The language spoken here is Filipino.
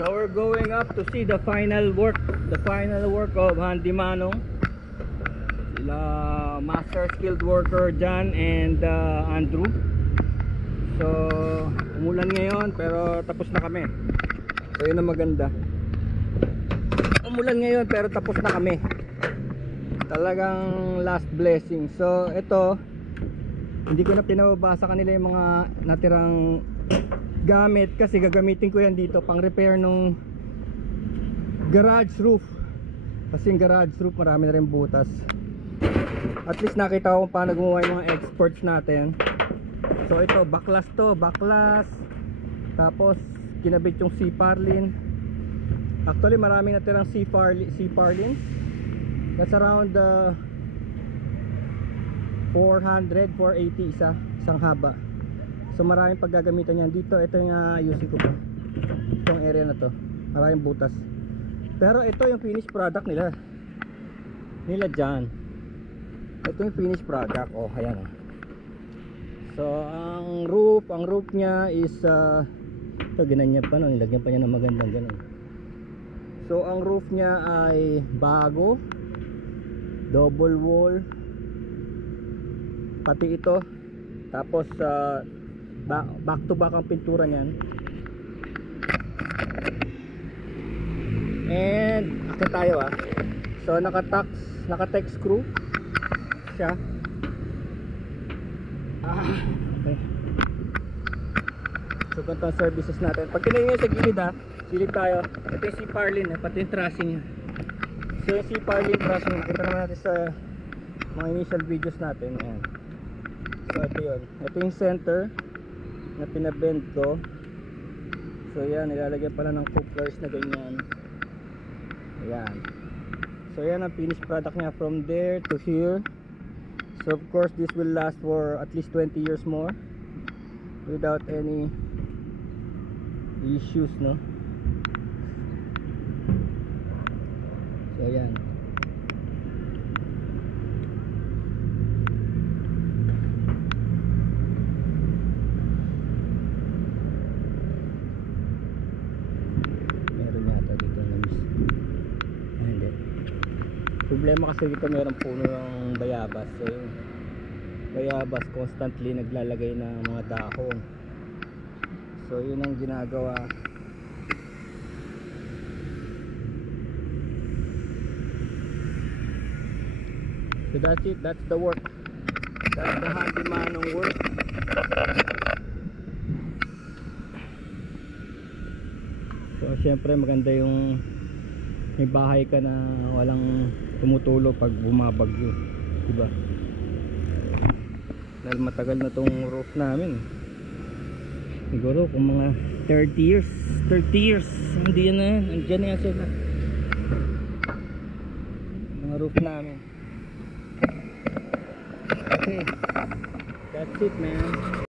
So we're going up to see the final work of Handy Manong, sila master skilled worker John and Andrew. So umulan ngayon pero tapos na kami. So yun ang maganda. Umulan ngayon pero tapos na kami. Talagang last blessing. So ito, hindi ko na pinababasa kanila yung mga natirang gamit kasi gagamitin ko yan dito pang repair nung garage roof. Kasi yung garage roof marami na rin butas. At least nakita ko kung paano gumawa yung mga experts natin. So ito, baklas to, baklas. Tapos kinabit yung C-Parlin. Actually marami natirang C-Parlin. That's around 400, 480 isang haba. So maraming paggagamitan yan dito. Ito yung ayusin ko pa, itong area na to, maraming butas. Pero ito yung finished product nila dyan. Ito yung finished product. Oh, ayan oh. So ang roof nya is ito, ginanyan pa, no? Nilagyan pa niya ng magandang ganun. So ang roof nya ay bago, double wall, pati ito. Tapos back to back ang pintura niyan. And akit tayo So naka-tack screw siya. Okay. So ganito ang services natin. Pag tinayo nyo sa gilid silip tayo. Ito yung C-Parlin pati yung trussing niya. So yung C-Parlin trussing, kita naman natin sa mga initial videos natin. Ayan. So ito yun. Ito yung center na pinabend ko. So yan, nilalagyan pala ng couplers na ganyan. Ayan. So yan ang finished product niya from there to here. So of course this will last for at least 20 years more without any issues, no? So yan. Problema kasi dito mayroong puno ng bayabas. So yung bayabas constantly naglalagay ng mga dahon. So yun ang ginagawa. So that's it, that's the work. That's the Handy Manong work. So syempre maganda yung may bahay ka na walang tumutulo pag bumabagyo, diba? Dahil matagal na tong roof namin. Siguro kung mga 30 years hindi yan na, andyan na yan sila, mga roof namin. Okay, that's it man.